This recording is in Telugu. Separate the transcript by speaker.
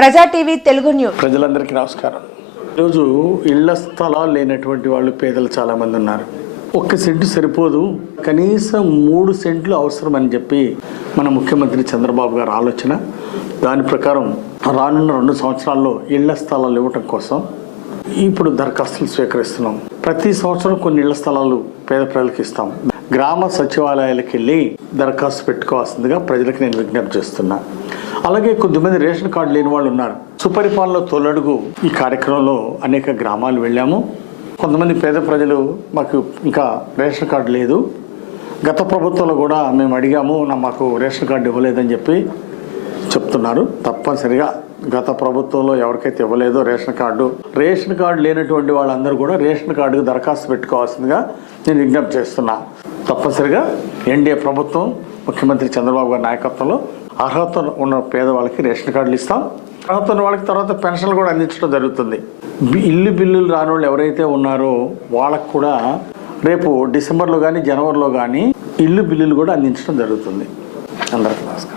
Speaker 1: ప్రజా టీవీ తెలుగు న్యూస్.
Speaker 2: ప్రజలందరికీ నమస్కారం. ఈరోజు ఇళ్ళ స్థలాలు లేనటువంటి వాళ్ళు పేదలు చాలామంది ఉన్నారు. ఒక్క సెంటు సరిపోదు. కనీసం మూడు సెంట్లు అవసరం అని చెప్పి మన ముఖ్యమంత్రి చంద్రబాబు గారు ఆలోచన. దాని ప్రకారం రానున్న రెండు సంవత్సరాల్లో ఇళ్ళ స్థలాలు ఇవ్వటం కోసం ఇప్పుడు దరఖాస్తులు స్వీకరిస్తున్నాం. ప్రతి సంవత్సరం కొన్ని ఇళ్ళ స్థలాలు పేద ప్రజలకు ఇస్తాం. గ్రామ సచివాలయాలకు వెళ్ళి దరఖాస్తు పెట్టుకోవాల్సిందిగా ప్రజలకు నేను విజ్ఞప్తి చేస్తున్నా. అలాగే కొద్దిమంది రేషన్ కార్డు లేని వాళ్ళు ఉన్నారు. సుపరిపాలన తొలడుగు ఈ కార్యక్రమంలో అనేక గ్రామాలు వెళ్ళాము. కొంతమంది పేద ప్రజలు మాకు ఇంకా రేషన్ కార్డు లేదు. గత ప్రభుత్వంలో కూడా మేము అడిగాము నా మాకు రేషన్ కార్డు ఇవ్వలేదని చెప్పి చెప్తున్నారు. తప్పనిసరిగా గత ప్రభుత్వంలో ఎవరికైతే ఇవ్వలేదో రేషన్ కార్డు రేషన్ కార్డు లేనటువంటి వాళ్ళందరూ కూడా రేషన్ కార్డుకు దరఖాస్తు పెట్టుకోవాల్సిందిగా నేను విజ్ఞప్తి చేస్తున్నా. తప్పనిసరిగా ఎన్డీఏ ప్రభుత్వం ముఖ్యమంత్రి చంద్రబాబు గారి నాయకత్వంలో అర్హత ఉన్న పేదవాళ్ళకి రేషన్ కార్డులు ఇస్తాం. అర్హత ఉన్న వాళ్ళకి తర్వాత పెన్షన్లు కూడా అందించడం జరుగుతుంది. ఇల్లు బిల్లులు రాని వాళ్ళు ఎవరైతే ఉన్నారో వాళ్ళకు కూడా రేపు డిసెంబర్లో కానీ జనవరిలో కానీ ఇల్లు బిల్లులు కూడా అందించడం జరుగుతుంది. అందరికీ నమస్కారం.